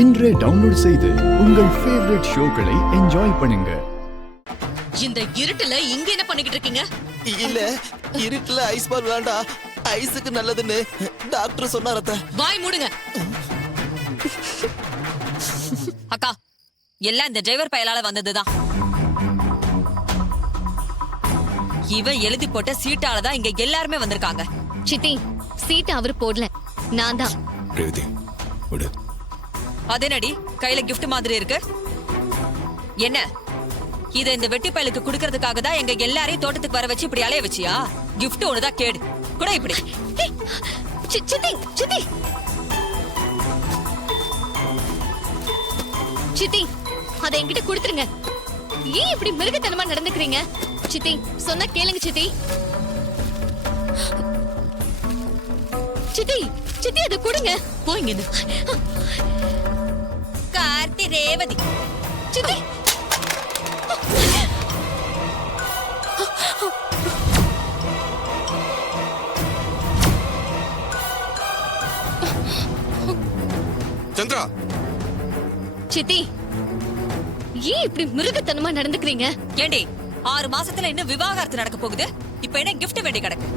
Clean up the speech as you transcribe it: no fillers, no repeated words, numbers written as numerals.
இன்றே டவுன்லோட் செய்து உங்கள் ஃபேவரட் ஷோக்களை என்ஜாய் பண்ணுங்க. இந்த இருட்டுல இங்க என்ன பண்ணிக்கிட்டு இருக்கீங்க? இல்ல, இருட்டுல ஐஸ் பால் விளையாண்டா ஐஸுக்கு நல்லதுன்னு டாக்டர் சொன்னாரத்த. வாய் மூடுங்க. அக்கா, எல்லாம் இந்த டிரைவர் பயலால வந்ததுதான். இவன் எழுதி போட்ட சீட்டாலதான் இங்க எல்லாருமே வந்திருக்காங்க. சித்தி, சீட் அவர் போடல, நான் தான். அதேனடி கையில கிஃப்ட் மாதிரி இருக்கு. என்ன இத இந்த வெட்டி பயலுக்கு குடுக்கறதுக்காக தான் எங்க எல்லாரையும் தோட்டத்துக்கு வர வச்சு இப்படி அலைய வச்சியா? கிஃப்ட் ஒண்ணுதான் கேடு கூட இப்படி. சித்தி சித்தி சித்தி, அதை என்கிட்ட கொடுத்துருங்க. ஏன் இப்படி மிருகத்தனமா நடந்துக்கிறீங்க? சித்தி சொன்னா கேளுங்க சித்தி. சித்தி சித்தி, அதை கொடுங்க. போய்ங்க. கார்த்தி ரேவதி. சித்தி சந்திரா, சித்தி, ஏன் இப்படி மிருகத்தனமா நடந்துக்கிறீங்க? ஏண்டி 6 மாசத்துல இன்னும் விவாகரத்து நடக்க போகுது. இப்ப என்ன கிஃப்ட் வேண்டி கிடக்கு?